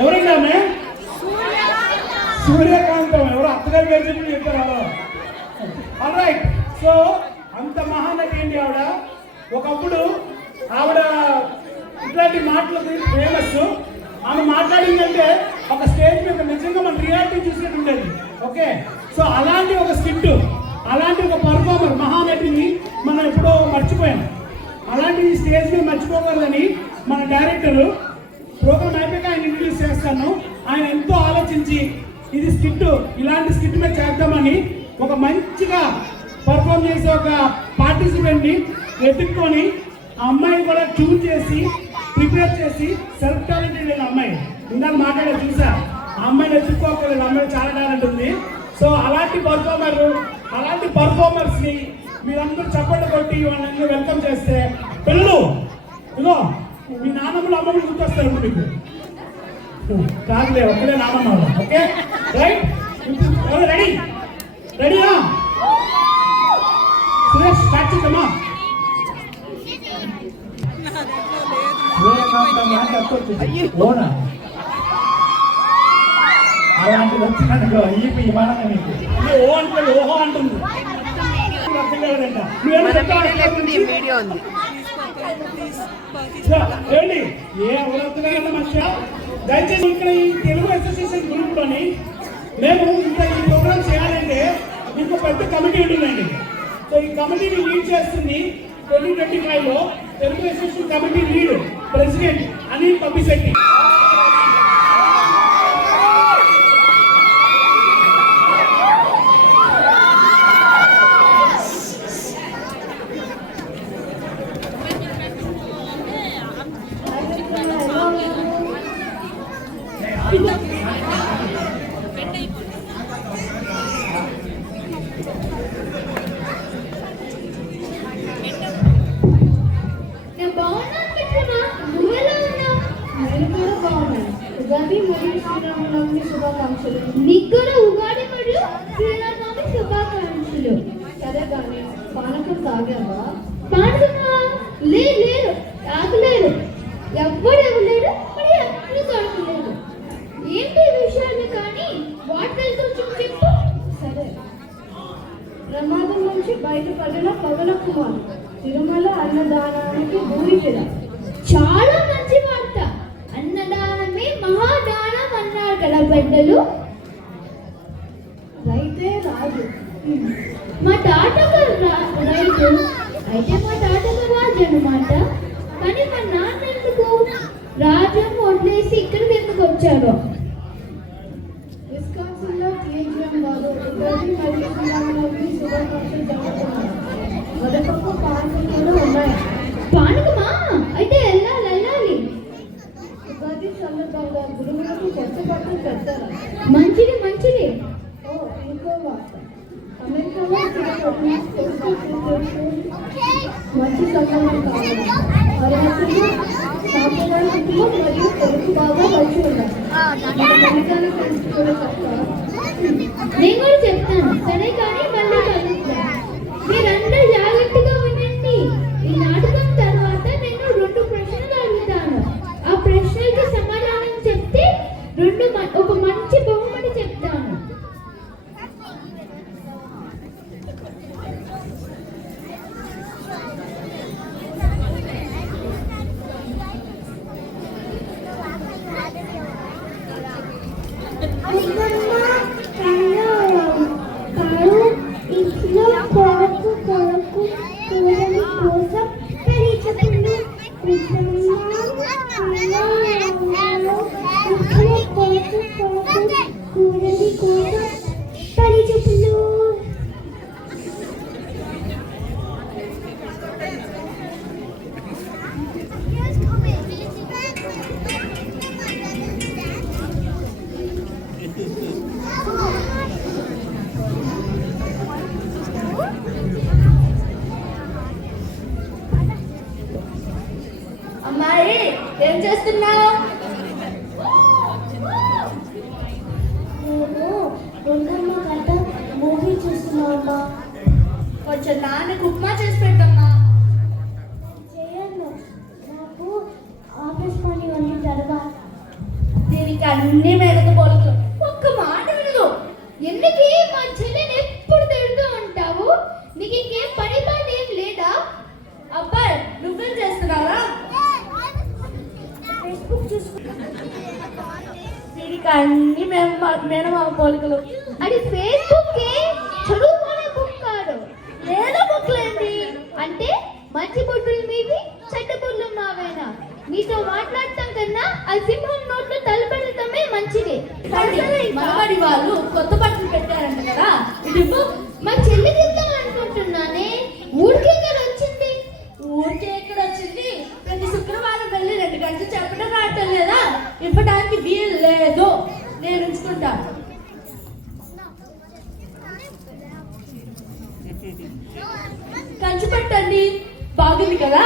ఎవరైనా సూర్యకాంతం ఎవరు అత్తగారి పేరు చెప్పి చెప్తారు. ఆల్రైట్. సో అంత మహానటి ఏంటి ఆవిడ. ఒకప్పుడు ఆవిడ ఇట్లాంటి మాటలు ఫేమస్. ఆమె మాట్లాడిందంటే ఒక స్టేజ్ మీద నిజంగా మన రియాలిటీ చూసినట్టు ఉండేది. ఓకే, సో అలాంటి ఒక స్కిట్, అలాంటి ఒక పర్ఫార్మర్ మహానటిని మనం ఎప్పుడో మర్చిపోయాం. అలాంటి స్టేజ్ మీద మర్చిపోకూడదని మన డైరెక్టర్ ప్రోగ్రామ్ అయిపోయాక ఆయన ఇంట్రడ్యూస్ చేస్తాను. ఆయన ఎంతో ఆలోచించి ఇది స్కిట్, ఇలాంటి స్కిట్ మీద చేద్దామని ఒక మంచిగా పర్ఫామ్ చేసే ఒక పార్టిసిపెంట్ని వెతుక్కొని ఆ అమ్మాయిని కూడా ట్యూన్ చేసి ప్రిపేర్ చేసి సెల్ఫ్ టాలెంటెడ్ అయిన అమ్మాయి ఇందాక మాట్లాడే చూసా. ఆ అమ్మాయిని వెతుక్కోకలేదు, అమ్మాయి చాలా టాలెంట్ ఉంది. సో అలాంటి పర్ఫార్మర్స్ ని మీరందరూ చప్పట్లు కొట్టి వాళ్ళందరూ వెల్కమ్ చేస్తే పిల్లలు ఇదో మీ నాన్నమ్మలు అమ్మమ్మలు గుర్తొస్తారు మీకు. కాదులే ఒక్కడే నాన్నమ్మ. ఓకే రైట్, రెడీ రెడీనా? సురేష్ స్టార్ట్ చేద్దామా? ఓనా అలాంటి వచ్చినట్టు ఈ విమానం మీకు ఓ అంటే ఓహో అంటుంది. ఏంటి ఏ ఎవరవుతున్నారన్న మంచిగా దయచేసి ఇక్కడ ఈ తెలుగు అసోసియేషన్ గ్రూప్లోని మేము ఇంకా ఈ ప్రోగ్రామ్ చేయాలంటే మీకు పెద్ద కమిటీ ఉంటుందండి. సో ఈ కమిటీని లీడ్ చేస్తుంది 2025లో Telugu association committee lead president Anil Pabbisetty. మీకు కూడా ఉగాది మరియు శ్రీరామనవమి శుభాకాంక్షలు. సరే కానీ పానకం తాగావా? పానకమా? లేదు తాగలేదు. ఎవ్వరు లేడు, మరి ఎప్పుడు తాగలేదు. ఏంటి విషయాలు కానీ వాటి కొంచెం చెప్పు. సరే, ప్రమాదం నుంచి బయటపడిన పగల కుమార్ తిరుమల అన్నదానానికి భూమికిడ. చాలా మంచి వార్త. అన్నదానమే మహాదానం అన్నారు కదా పెద్దలు. రైతే రాజు. మా తాతగారు రైతు అయితే మా తాతగారు రాజు అన్నమాట. కానీ మా నాన్న ఎందుకు రాజ్యం వదిలేసి ఇక్కడికి ఎందుకు వచ్చారు? విస్కాన్సిన్లో టీఎంజీఎం వారు ఉగాది మరియు శ్రీరామనవమి శుభాకాంక్షలు జరుపుతున్నారు. మరొక పానకం కూడా ఉన్నాయి. పానకమా? అయితే వెళ్ళాలి. ఉగాది సందర్భంగా గురువులకు కొత్త బట్టలు పెడతారు. మంచిది. ఓ ఇంకో వార్త. అమెరికాలో మంచి సంబంధం కావాలి. అర్హతలు సాంప్రదాయంలో మరియు తెలుగు బాగా కలిసి ఉన్నాయి. నేను కూడా చెప్తాను. సరే కానీ మళ్ళీ కలుద్దాం. మీరందరూ జాగ్రత్తగా వినండి. ఈ నాటకం తర్వాత నేను 2 ప్రశ్నలు అడుగుతాను. ఆ ప్రశ్నలకి సమాధానం చెప్తే ఒక మంచి బహుమతి చెప్తాను. అమ్మాయి ఏం చేస్తున్నావు? నేను గంగమ్మ కథ మూవీ చూస్తున్నామా. కొంచెం నాన్నకు ఉప్మా చేసి పెట్టమ్మా. చేయను, నాకు ఆఫీస్ పని ఉంది తర్వాత. దీనికి అన్ని మెడక పోలుకులు, ఒక్క మాట వినదు. ఎందుకే మా చెల్లిని ఎప్పుడు తిడుతూ ఉంటావు? నీకు ఇంకేం పని పాట ఏం లేదా? అబ్బాయి నువ్వేం చేస్తున్నారా? ఫేస్బుక్ చూసుకుంటా. దీనికి అన్ని మేనమామ పోలికలు. అది ఫేస్బుక్ చదువుకునే బుక్ కాదు. లేదా బుక్లేండి అంటే మంచి బుడ్డులు మీవి, చెడ్డ బుడ్లు మావేనా? మీతో మాట్లాడటం కన్నా ఆ సింహం నోట్లో తలపెడటమే మంచిది. మనవాడి వాళ్ళు కొత్త బట్టలు పెట్టారంట కదా, ఇది మా చెల్లి తిందాం అనుకుంటున్నానే. ఊరికే ఇక్కడ వచ్చింది. ఊరికే ఇక్కడ వచ్చింది. ప్రతి శుక్రవారం వెళ్ళి 2 గంటలు చెప్పడం రావటం లేదా? ఇవ్వడానికి వీలు లేదు. నేను ఉంచుకుంటాను. కంచి పెట్టండి, బాగుంది కదా?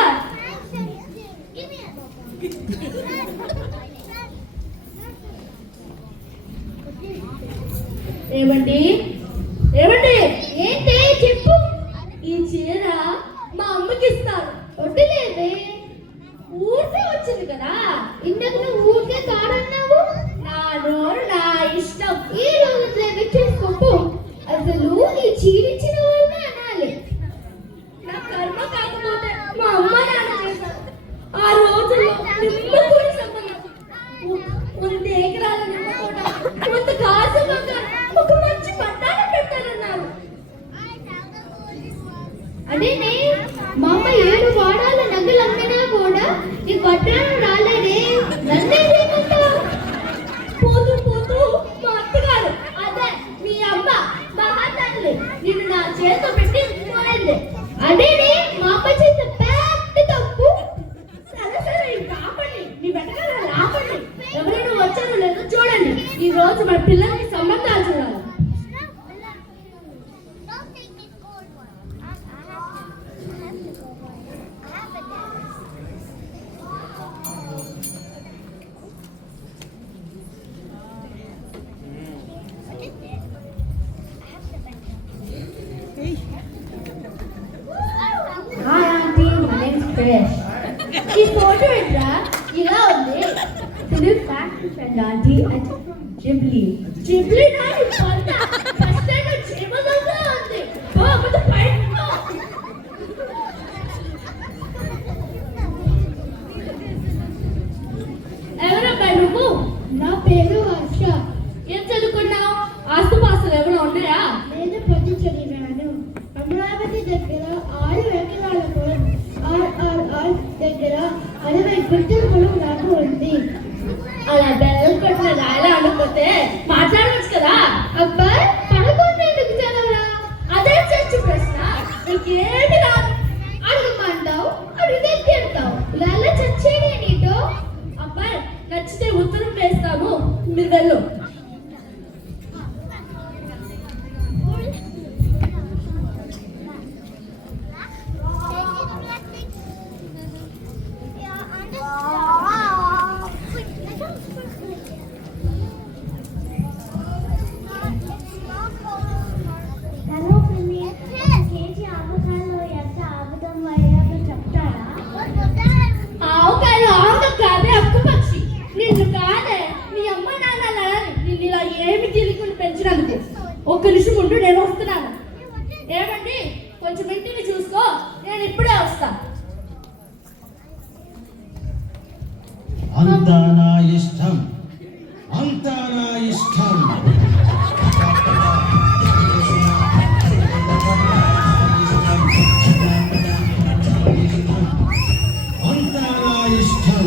ఏమండి ఏమండి ఏంటి చెప్పు. ఈ చీర మా అమ్మకి ఇస్తాను. వడ్డీలేదే, ఊరికే వచ్చింది కదా. ఇంతకు నువ్వు ఊరికే కాడన్నావు. నా నోరు నా ఇష్టం. ఈ రోజు చేసుకో. అసలు ఈ చీరిచ్చిన వాళ్ళనే అనాలి. నా కర్మ కాకపోతే మా అమ్మ నాన్న చేశారు. ఆ రోజుల్లో నిమ్మకూరి సంబంధం, 100 ఎకరాల నిమ్మ తోట, 100 కాసు బంగారం, ఒక మంచి పట్టాలు పెట్టారన్నారు. అదేనే మా అమ్మ 7 వాడాల నగలు అమ్మినా కూడా నీ పట్టాలు రాలేదే. నన్నే చేయమంటావు? పోతూ పోతూ మా అత్తగారు, అదే మీ అమ్మ మహాతల్లి, నిన్ను నా చేతితో పెట్టి పోయింది. అదేనే మా అమ్మ చేసిన పెద్ద తప్పు. సరే సరే ఇంకా ఆపండి, మీ వెనకాల ఆపండి. ఎవరైనా వచ్చారో లేదో చూడండి. ఈ రోజు మన పిల్లలకి సంబంధాలు చూడాలి. Hi auntie, my name is Krish. ఈ ఫోటో ఏంట్రా ఇలా ఉంది? ఇది factory friend aunty. I took from Ghibli. Ghibli Nani పంట ఫస్ట్ టైం చేమదొంగా ఉంది. బాబు ఫైట్ పో. ఎవరబ్బా నువ్వు? నా పేరు హర్ష. ఏం చదువుకున్నావు? ఆస్తుపాస్తులు ఏమైనా ఉన్నాయా? నేను పది చదివాను. అమరావతి దగ్గర 6 ఎకరాల పొలం, RRR దగ్గర 60 గుంటల పొలం నాకు ఉంది. అలా బెల్లం కొట్టిన రాయలా అనుకుంటే మాట్లాడవచ్చు కదా. అబ్బాయి పడుకుంటే ఎందుకు చదవరా? అదే చచ్చి ప్రశ్న. నీకేమి రాదు. అడగమంటావు, అడిగితే తిడతావు. ఇలా చచ్చేదే నీతో. అబ్బాయి నచ్చితే ఉత్తరం వేస్తాము, మీరు వెళ్ళు. హలో ప్రియా, కేజీ ఆవకాయలో ఎంత ఆముదం అయ్యాలో చెప్తారా? ఆవకాయలు ఆవుక కాదే, అక్కు పక్షి. నిన్ను కాదే మీ అమ్మ నాన్న నిన్ను ఇలా ఏమి తిరుగులు పెంచినందుకు. ఒక్క నిమిషం ఉండు, నేను వస్తున్నాను. ఏమండి కొంచెం ఇంటిని చూసుకో, నేను ఇప్పుడే వస్తా. అంతా నా ఇష్టం, అంతా నా ఇష్టం. అంతా నా ఇష్టం.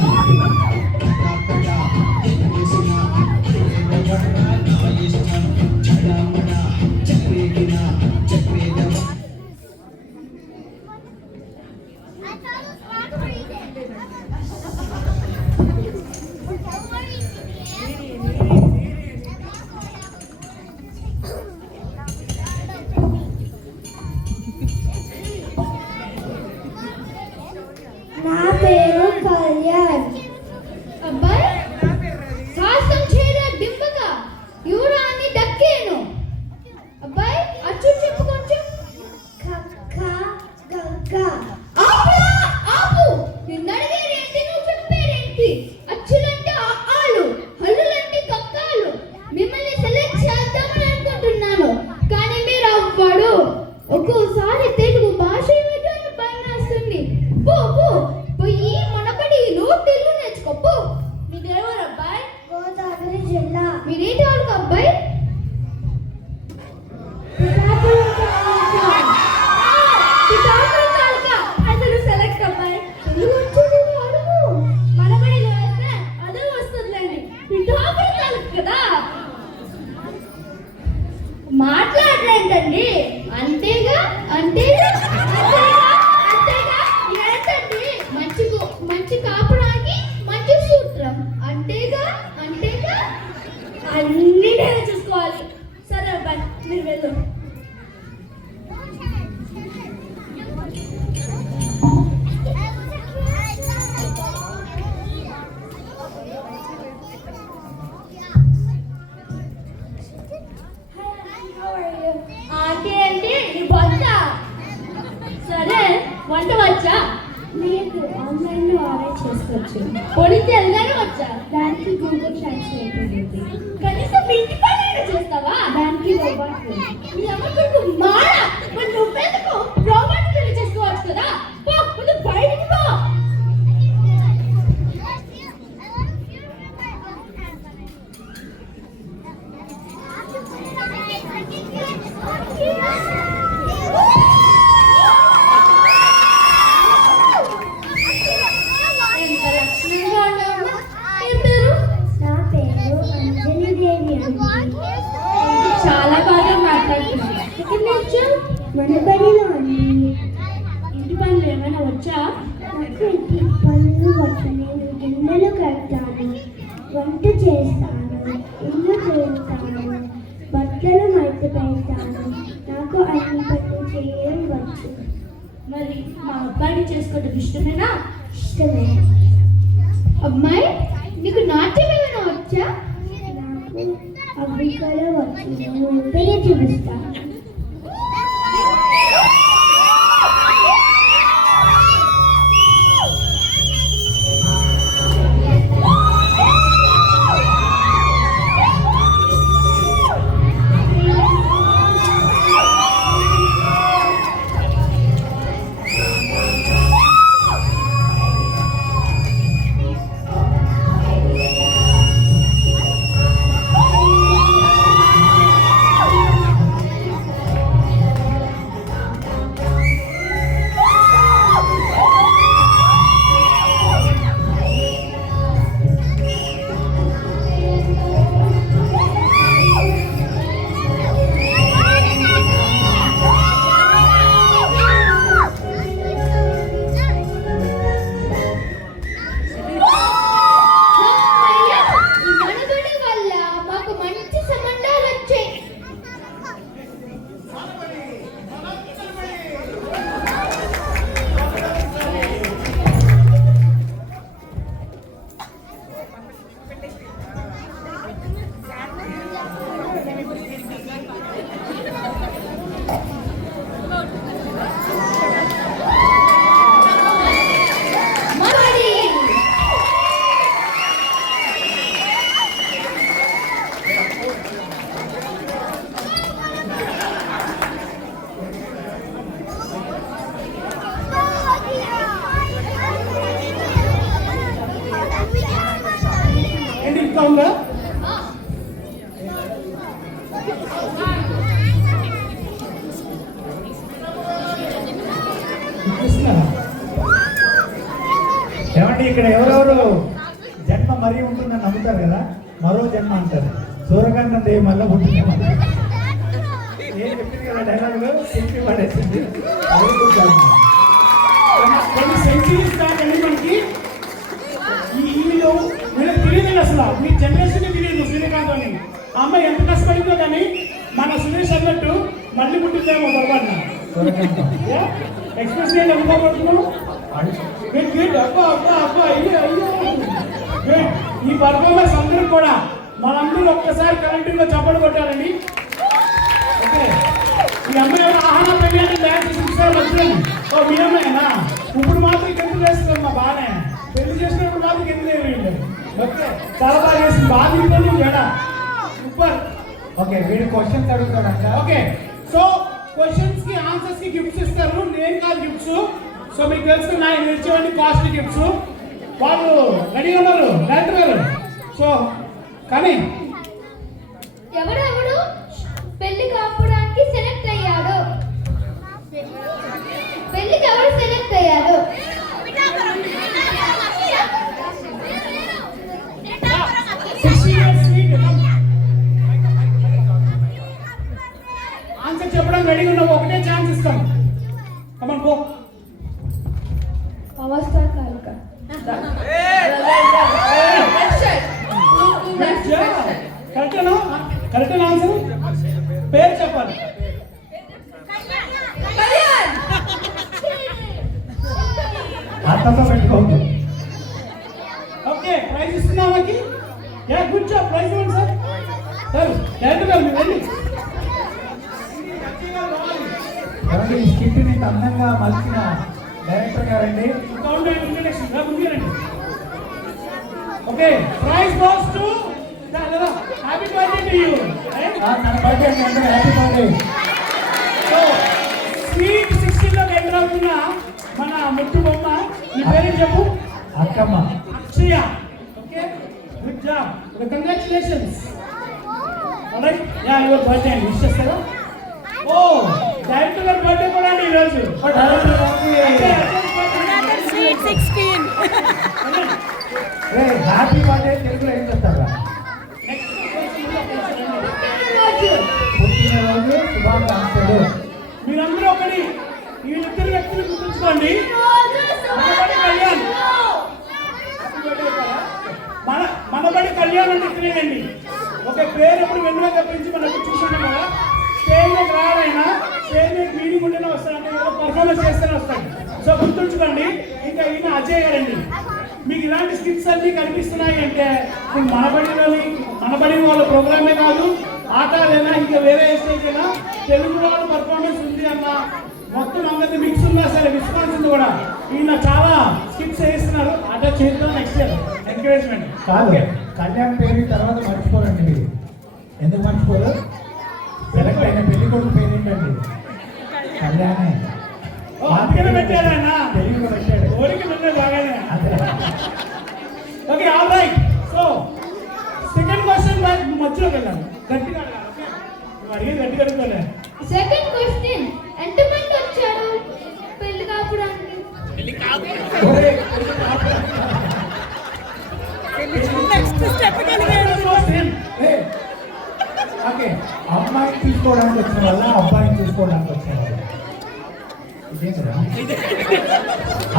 నా పేరు కళ్యాణ్. నువ్వు తెలుగు నేర్చుకోపు. మీదేవరు అబ్బాయి? గోదావరి జిల్లా. మీరేంటి వాళ్ళకి అబ్బాయి? అసలు సెలెక్ట్ అబ్బాయి. తెలుగు వచ్చేది అడుగు. మనబడిలో వేస్తే అదే వస్తుందిలేండి. పిఠాపురం తాలూకా కదా. మాట్లాడరేంటండి? అంతేగా అంతేగా అంతేగా అంతేగా ఏంటండి? మంచి కాపురానికి మంచి సూత్రం. అంతేగా అంతేగా అన్ని నేను చూసుకోవాలి. సరే అబ్బాయి మీరు వెళ్ళు. ఆంటీ ఏంటి నీ వంట? సరే వంట వచ్చా? లేదు, ఆన్లైన్లో ఆర్డర్ చేసుకోవచ్చు. పొడి తెలుగానే వచ్చా? దానికి గూగుల్ ట్రాన్స్లేట్ ఉంది. కనీసం మీ ఇంటి పని చేస్తావా? దానికి రోబోట్ ఉంది. నీ అమ్మకు మాడ మరి నువ్వెందుకు రోబోట్ పెళ్లి చేసుకోవచ్చు కదా. పో ముందు బయటికి పో. ఎంత లక్షణంగా ఉన్నావు. నీ పేరు? నా పేరు అంజలి దేవి అండి. చాలా బాగా మాట్లాడుతున్నావు. ఎక్కడి నుంచి? మనబడిలో అండి. ఇంటి పనులు ఏమైనా వచ్చా? నాకు ఇంటి పనులు వచ్చు. నేను గిన్నెలు కడతాను, వంట చేస్తాను, ఇల్లు చేస్తాను, బట్టలు మడత పెడతాను. నాకు అన్ని పనులు చేయడం వచ్చు. మరి మా అబ్బాయిని చేసుకోవడం ఇష్టమేనా? ఇష్టమే. అమ్మాయి, నీకు నాట్యం ఏమైనా వచ్చా? నాకు అవి కూడా వచ్చు. నేను ఇప్పుడే చూపిస్తాను. ఉందా? ఏమండి ఇక్కడ ఎవరెవరు జన్మ మరీ ఉంటుందని నమ్ముతారు కదా, మరో జన్మ అంటారు. సూర్యకాంతం దేవి మళ్ళీ పుట్టింది. ఏం చెప్పింది కదా డైలాగులు చెప్పి పడేసింది. కొన్ని సెంచరీస్ దాకండి మనకి వీళ్ళకి తెలియదు అసలు. మీ జనరేషన్ తెలియదు సూర్యకాంత్ అని. ఆ అమ్మాయి ఎంత కష్టపడిందో కానీ మన సురేష్ అన్నట్టు మళ్ళీ పుట్టిందేమో పొరపాటున. ఎక్స్ప్రెస్ నేను అనుకోబడుతున్నాను. అబ్బా అబ్బా అబ్బా అయ్యో అయ్యో. ఈ పర్ఫార్మెన్స్ అందరూ కూడా మనందరూ ఒక్కసారి కరెంటీలో చప్పలు కొట్టారండి. ఓకే, ఈ అమ్మాయి ఆహార పెళ్ళి డ్యాన్స్ చూపిస్తారు వచ్చింది. ఓ మీ అమ్మాయినా ఇప్పుడు మాత్రం ఎందుకు చేస్తుందమ్మా? బాగానే పెళ్లి చేసినప్పుడు మాత్రం ఎందుకు వేయండి. ఓకే, చాలా బాగా చేసింది. బాగా తింటుంది మేడం, సూపర్. ఓకే, వీడు క్వశ్చన్స్ అడుగుతాడంట. ఓకే, సో క్వశ్చన్స్ కి ఆన్సర్స్ కి గిఫ్ట్స్ ఇస్తారు. నేను కాదు గిఫ్ట్స్. సో మీకు తెలుసు నా ఇచ్చేవన్నీ కాస్ట్లీ గిఫ్ట్స్. వాళ్ళు రెడీ ఉన్నారు డైరెక్టర్ గారు. సో కానీ ఎవరెవరు పెళ్లి కాపుడానికి సెలెక్ట్ అయ్యాడు? పెళ్లికి ఎవరు సెలెక్ట్ అయ్యారు? ఆన్సర్ చెప్పడం రెడీ ఉన్నావు, ఒకటే ఛాన్స్ ఇస్తాం. Come on go. పవర్ స్టార్ కాలిక. కరెక్టేనా? కరెక్టేనా ఆన్సర్? పేరు చెప్పాలి. అర్థంతో పెట్టుకోవద్దు. ఓకే, ప్రైజ్ ఇస్తున్నామకి. Yeah, good job. ప్రైజ్ ఇవ్వండి సార్. సార్ డైరెక్టర్ గారు మీరు రండి. ఎవరి ఈ స్కిట్ని అందంగా మలిచిన డైరెక్టర్ గారండి. కౌంట్ అండ్ ఇంట్రడక్షన్ రా ముందు రండి. Okay, prize goes to happy birthday to you. తన బర్త్డే అంటే హ్యాపీ బర్త్డే. సో స్వీట్ 16 లో ఎంటర్ అవుతున్న మన ముట్టు బొమ్మ. మీ పేరు చెప్పు. Akkamma. Akshaya. Okay, good job. Congratulations. Alright, yeah your birthday అండి. విష్ చేస్తారా? ఓ, డైరెక్టర్ గారి బర్త్డే కూడా అండి ఈరోజు. Sweet 16. హ్యాపీ బర్త్డే తెలుగులో ఏం చెప్తారా? పుట్టినరోజు శుభాకాంక్షలు. మీరందరూ ఒకటి వీళ్ళిద్దరు వ్యక్తులు గుర్తుంచుకోండి. మనబడి కళ్యాణ్. మనబడి కళ్యాణ్ అంటే తెలియండి. ఒక పేరు ఎప్పుడు వెన్నుగా తప్పించి మనకు చూసుకుంటాం కదా. స్టేజ్ మీద రావాలైనా స్టేజ్ మీద మీటింగ్ ఉంటేనే వస్తాడు, అంటే ఏదో పర్ఫార్మెన్స్ చేస్తేనే వస్తాడు. సో గుర్తుంచుకోండి. ఇంకా ఈయన అజయ్ గారండి. మీకు ఇలాంటి స్కిట్స్ అన్ని కనిపిస్తున్నాయి అంటే మనబడి వాళ్ళ ప్రోగ్రామే కాదు, ఆటలైనా ఇంకా వేరే స్టేజ్ అయినా తెలుగు వాళ్ళ పర్ఫార్మెన్స్ ఉంది అన్న మొత్తం అందరికీ మిక్స్ ఉన్నా సరే విస్పాన్స్ ఉంది కూడా. ఈయన చాలా స్కిట్స్ వేస్తున్నారు. అట్లా చేద్దాం నెక్స్ట్ ఇయర్ ఎంకరేజ్మెంట్. కాదు, కళ్యాణ్ పేరు తర్వాత మర్చిపోరండి మీరు. ఎందుకు మర్చిపోరు? సెలెక్ట్ అయిన పెళ్లి కొడుకు పేరు ఏంటండి? కళ్యాణే. అందుకనే పెట్టారు ఆయన. తెలుగులో పెట్టాడు. ఓరికి వెళ్ళే బాగానే. అదే. Okay, all right. So second question మధ్యలోకి వెళ్ళాను. గట్టిగా అడగాలి. ఓకే, నువ్వు అడిగేది గట్టిగా అడుగుకోలే. సెకండ్ క్వశ్చన్, ఎంతమంది వచ్చారు పెళ్లి కాపుడానికి? ఒరే, Next step again. ఏ, ఓకే, అమ్మాయిని తీసుకోవడానికి వచ్చిన వాళ్ళ అబ్బాయిని చూసుకోవడానికి వచ్చిన వాళ్ళు ఇదే కదా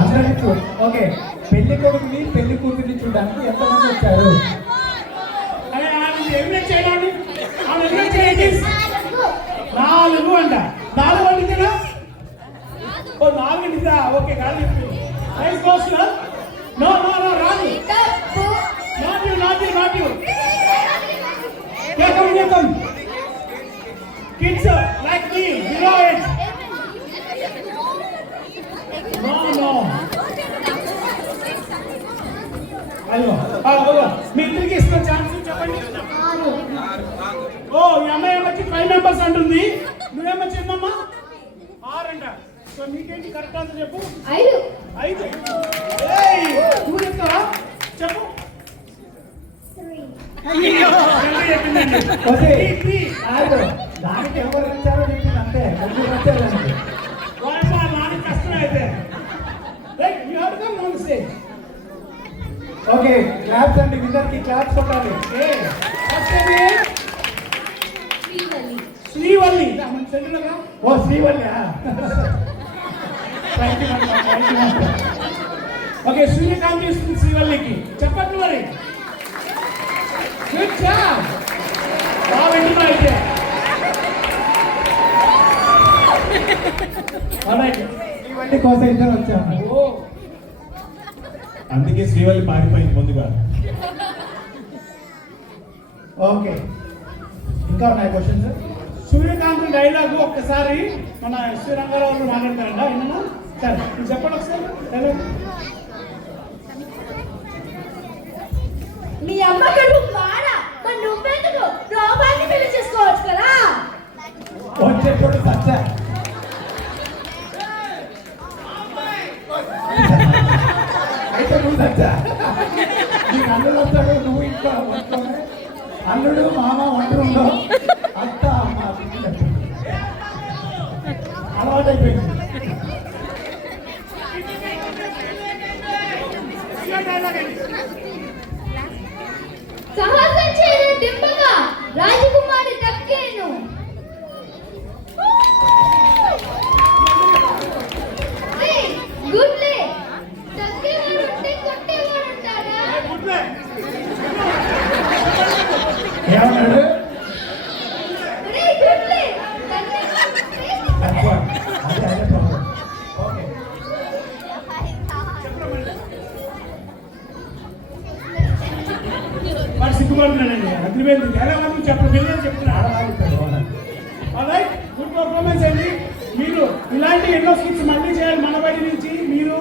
అందరికీ. ఓకే, పెళ్లి కొడుకుని పెళ్లి కూతురిని చూడడానికి ఎంతమంది వచ్చారు? అరే ఆమె ఎలిమినేట్ చేయాలి. ఆమె ఎలిమినేట్ చేయండి. 4 అంట. 4 అంటేనా? ఓ 4 నిజా. ఓకే, కాదు చెప్పి price cost. No no no, రాదు. Not you. Here come. Kids like me, below it. No. అయ్యో, మీ ఇద్దరికి ఇస్తున్న ఛాన్స్ చెప్పండి. ఓ, ఈ అమ్మాయి ఏమొచ్చి 5 మెంబర్స్ అంటుంది. నువ్వేమొచ్చి ఏందమ్మా? 6 అంట. సో మీకేంటి కరెక్ట్ ఆన్సర్ చెప్పు. 5. ఏయ్, నువ్వు చెప్తావా? చెప్పు. చెప్పిందండి. ఓకే, కాదు, దానికి ఎవరు వచ్చారో చెప్పింది అంతే. కొంచెం వచ్చారండి. నాని కష్టం అయితే. Right, you have to come on the stage. Okay, claps అండి. విన్నర్కి క్లాప్స్ కొట్టాలి. శ్రీవల్లి. మన సెంటర్లో. ఓ, శ్రీవల్లి. ఓకే, సూర్యకాంతి ఇస్తుంది శ్రీవల్లికి. చెప్పండి మరి. Good job. బాగా అయితే. శ్రీవల్లి కోసం ఇద్దరు వచ్చాము. ఓ, అందుకే శ్రీవల్లి పారిపోయింది ముందుగా. ఓకే, ఇంకా ఉన్నాయి క్వశ్చన్స్? సూర్యకాంత్ డైలాగ్ ఒక్కసారి మన ఎస్వి రంగారావు గారు మాట్లాడతారంట. ఏమన్నా సరే మీరు చెప్పండి ఒకసారి డైలాగ్. మీ అమ్మ కడుపు మాడ, మరి నువ్వెందుకు లోపాన్ని పెళ్లి చేసుకోవచ్చు కదా. వచ్చేటప్పుడు సచ్చా. అయితే నువ్వు సచ్చా. నీకు అల్లుడు వస్తాడు, నువ్వు ఇంట్లో వంటలోనే అల్లుడు మామ వంటరుండో అత్త అమ్మ అలవాటైపోయింది. సాహసం చేయని దింపగా రాజకుమారి దక్కేను. గుడ్లే దక్కేవాడు ఉంటే కొట్టేవాడు ఉంటాడా? ఏమన్నాడు? ఒరేయ్ గుడ్లే దక్కేవాడు ఉంటే అదే ప్రాబ్లం. ఓకే మరి సిగ్గుపడుతున్నానండి. అగ్రిమెంట్ ఎలా మాత్రం చెప్పండి, పిల్లలు చెప్తున్నారు. రైట్, గుడ్ పర్ఫార్మెన్స్ అండి. మీరు ఇలాంటి ఎన్నో స్కిట్స్ మళ్ళీ చేయాలి. మన బడి నుంచి మీరు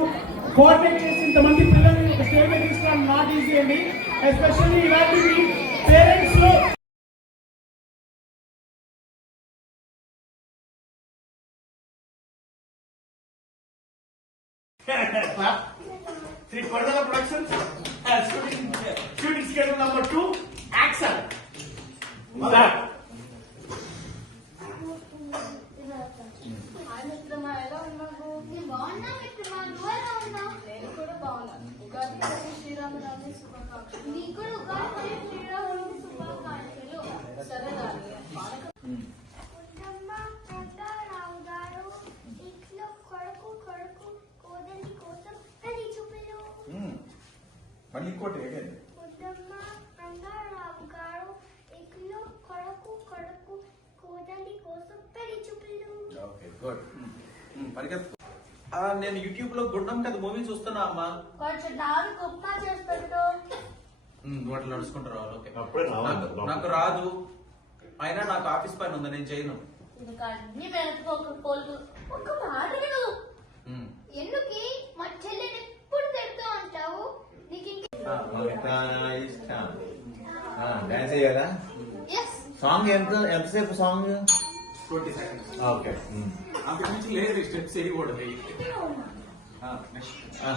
కోఆర్డినేట్ చేసి ఇంతమంది పిల్లల్ని ఒక స్టేజ్ మీద తీసుకురావడం నాట్ ఈజీ అండి. ఎస్పెషల్లీ ఇలాంటి మీ పేరెంట్స్ లో Three Pardala Productions shooting schedule number 2, action. Start. బాగున్నా మిత్రమా, నువ్వెలా ఉన్నావు? నేను కూడా బాగున్నాను. ఉగాది మరియు శ్రీరామనవమి శుభాకాంక్షలు. నీకు కూడా ఉగాది మరియు శ్రీరామనవమి శుభాకాంక్షలు. సరే నాని, పానకం పుట్టమ్మ రంగారావు గారు ఇంట్లో కొడుకు కోడలి కోసం పెళ్లి చూపులు. మళ్ళీ ఇంకోటి again. పుట్టమ్మ రంగారావు గారు ఇంట్లో కొడుకు కోడలి కోసం పెళ్లి చూపులు. Okay, good. పరిగెత్తు. నేను యూట్యూబ్ లో గుండం కథ మూవీ చూస్తున్నా అమ్మా. కొంచెం నాలుగు కుప్పా చేసి పెట్టు. నువ్వు అట్లా నడుచుకుంటూ రావాలి. ఓకే. అప్పుడే రావాలి. నాకు రాదు, అయినా నాకు ఆఫీస్ పని ఉంది, నేను చేయను. ఇంకా అన్ని పోలు ఒక మాట విను. ఎందుకు మా చెల్లెని ఎప్పుడు తిడుతూ ఉంటావు? నీకు డాన్స్ చేయాలా? ఎస్ సాంగ్ ఎంతసేపు సాంగ్? 20 seconds. ఓకే. అంతకు మించి లేదు, స్టెప్స్ వేయకూడదు. ఆ.